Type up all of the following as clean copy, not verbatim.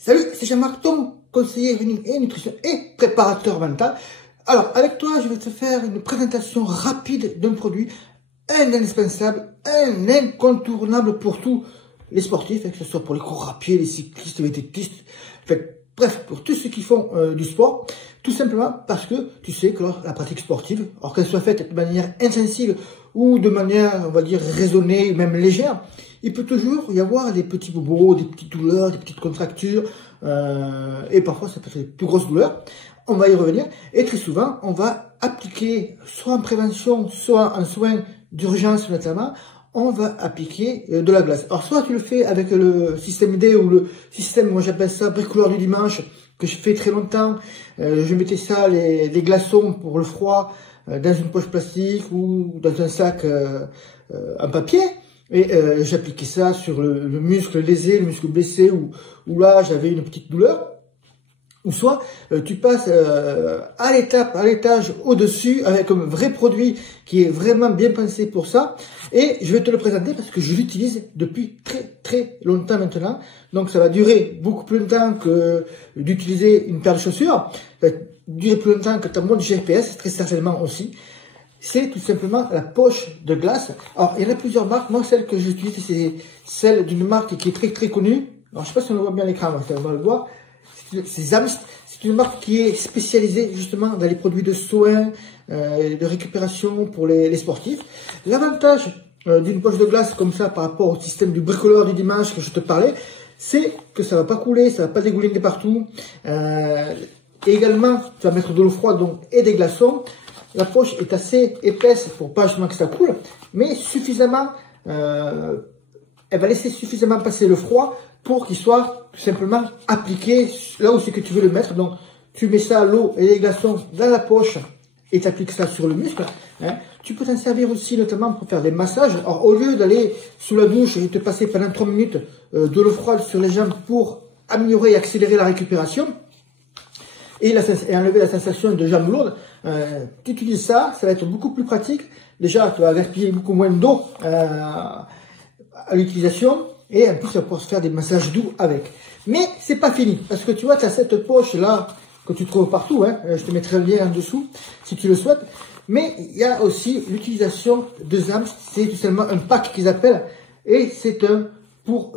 Salut, c'est Jean-Marc, ton conseiller running et nutrition et préparateur mental. Alors, avec toi, je vais te faire une présentation rapide d'un produit, un indispensable, un incontournable pour tous les sportifs, que ce soit pour les coureurs à pied, les cyclistes, les vététistes, bref, pour tous ceux qui font du sport, tout simplement parce que tu sais que la pratique sportive, alors qu'elle soit faite de manière intensive ou de manière, on va dire, raisonnée, même légère, il peut toujours y avoir des petits bobos, des petites douleurs, des petites contractures, et parfois ça peut être des plus grosses douleurs. On va y revenir, et très souvent, on va appliquer, soit en prévention, soit en soins d'urgence notamment, on va appliquer de la glace. Alors, soit tu le fais avec le système D ou le système, moi j'appelle ça bricoleur du dimanche, que je fais très longtemps. Je mettais ça, les glaçons pour le froid, dans une poche plastique ou dans un sac en papier. Et j'appliquais ça sur le muscle lésé, le muscle blessé, où là j'avais une petite douleur. Ou soit tu passes à l'étage au-dessus avec un vrai produit qui est vraiment bien pensé pour ça. Et je vais te le présenter parce que je l'utilise depuis très longtemps maintenant. Donc ça va durer beaucoup plus longtemps que d'utiliser une paire de chaussures. Ça va durer plus longtemps que ta montre GPS, très certainement aussi. C'est tout simplement la poche de glace. Alors il y en a plusieurs marques. Moi celle que j'utilise c'est celle d'une marque qui est très connue. Alors je sais pas si on le voit bien à l'écran, on va le voir. C'est Zamst, c'est une marque qui est spécialisée justement dans les produits de soins, de récupération pour les sportifs. L'avantage d'une poche de glace comme ça par rapport au système du bricoleur du dimanche que je te parlais, c'est que ça va pas couler, ça va pas dégouliner partout. Et également, tu vas mettre de l'eau froide donc, et des glaçons. La poche est assez épaisse pour pas justement que ça coule, mais suffisamment, elle va laisser suffisamment passer le froid pour qu'il soit tout simplement appliqué là où c'est que tu veux le mettre. Donc, tu mets ça, l'eau et les glaçons dans la poche et tu appliques ça sur le muscle. Hein. Tu peux t'en servir aussi notamment pour faire des massages. Alors, au lieu d'aller sous la douche et te passer pendant 3 minutes de l'eau froide sur les jambes pour améliorer et accélérer la récupération et enlever la sensation de jambes lourdes, tu utilises ça, ça va être beaucoup plus pratique. Déjà, tu vas gaspiller beaucoup moins d'eau à l'utilisation. Et en plus, tu vas pouvoir se faire des massages doux avec. Mais c'est pas fini. Parce que tu vois, tu as cette poche là que tu trouves partout. Hein. Je te mettrai le lien en dessous si tu le souhaites. Mais il y a aussi l'utilisation de Zamst. C'est tout simplement un pack qu'ils appellent. Et c'est pour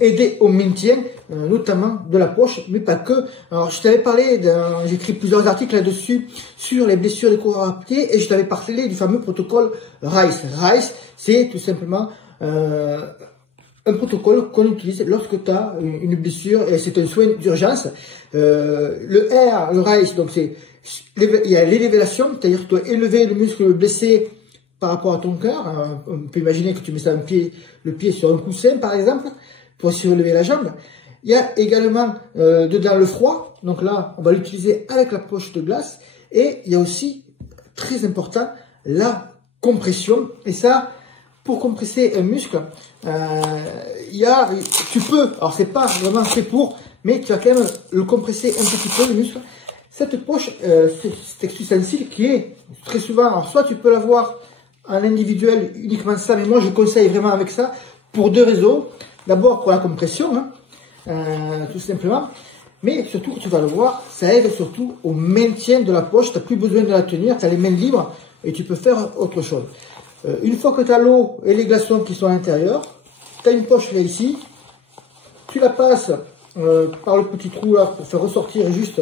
aider au maintien, notamment de la poche, mais pas que. Alors, je t'avais parlé, j'ai écrit plusieurs articles là-dessus sur les blessures des coureurs à pied. Et je t'avais parlé du fameux protocole RICE. RICE, c'est tout simplement un protocole qu'on utilise lorsque tu as une blessure et c'est un soin d'urgence. Le RICE, donc il y a l'élévation, c'est-à-dire que tu dois élever le muscle blessé par rapport à ton cœur. On peut imaginer que tu mets ça le pied sur un coussin par exemple, pour surélever la jambe. Il y a également dedans le froid, donc là on va l'utiliser avec la poche de glace. Et il y a aussi, très important, la compression. Et ça, pour compresser un muscle, tu peux, alors c'est pas vraiment fait pour, mais tu vas quand même le compresser un petit peu le muscle. Cette poche, cet ustensile qui est très souvent, alors soit tu peux l'avoir en individuel uniquement ça, mais moi je conseille vraiment avec ça pour deux raisons. D'abord pour la compression, hein, tout simplement, mais surtout tu vas le voir, ça aide surtout au maintien de la poche. Tu n'as plus besoin de la tenir, tu as les mains libres et tu peux faire autre chose. Une fois que tu as l'eau et les glaçons qui sont à l'intérieur, tu as une poche là ici, tu la passes par le petit trou là pour faire ressortir juste,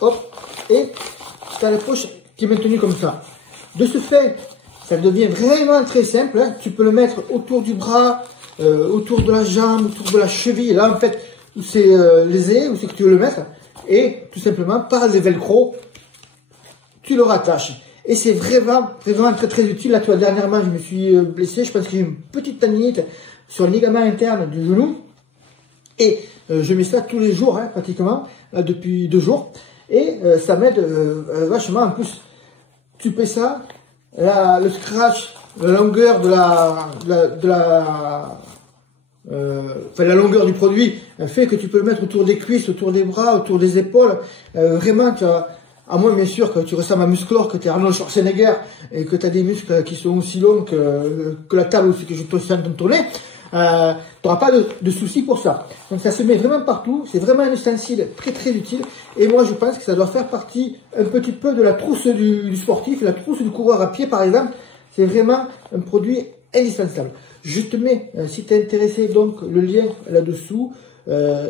hop, et tu as la poche qui est maintenue comme ça. De ce fait, ça devient vraiment très simple, hein. Tu peux le mettre autour du bras, autour de la jambe, autour de la cheville, là en fait, où c'est lésé, où c'est que tu veux le mettre, et tout simplement par les velcro, tu le rattaches. Et c'est vraiment très utile. Là, tu vois, dernièrement, je me suis blessé. Je pense que j'ai une petite tendinite sur le ligament interne du genou. Et je mets ça tous les jours, hein, pratiquement, là, depuis 2 jours. Et ça m'aide vachement. En plus, tu paies ça, le scratch, la longueur la longueur du produit fait que tu peux le mettre autour des cuisses, autour des bras, autour des épaules. Vraiment, tu as... À moins, bien sûr, que tu ressembles à Musclor, que tu es Arnold Schwarzenegger et que tu as des muscles qui sont aussi longs que la table où c'est que je peux faire tourner. n'auras pas de soucis pour ça. Donc ça se met vraiment partout, c'est vraiment un ustensile très très utile. Et moi je pense que ça doit faire partie un petit peu de la trousse du sportif, la trousse du coureur à pied par exemple. C'est vraiment un produit indispensable. Je te mets, si tu es intéressé, donc le lien là-dessous.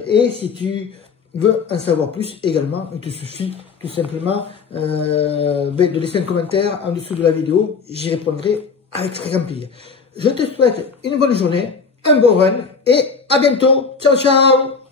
Et si tu veux en savoir plus également, il te suffit tout simplement de laisser un commentaire en dessous de la vidéo. J'y répondrai avec très grand plaisir. Je te souhaite une bonne journée, un bon run et à bientôt. Ciao, ciao!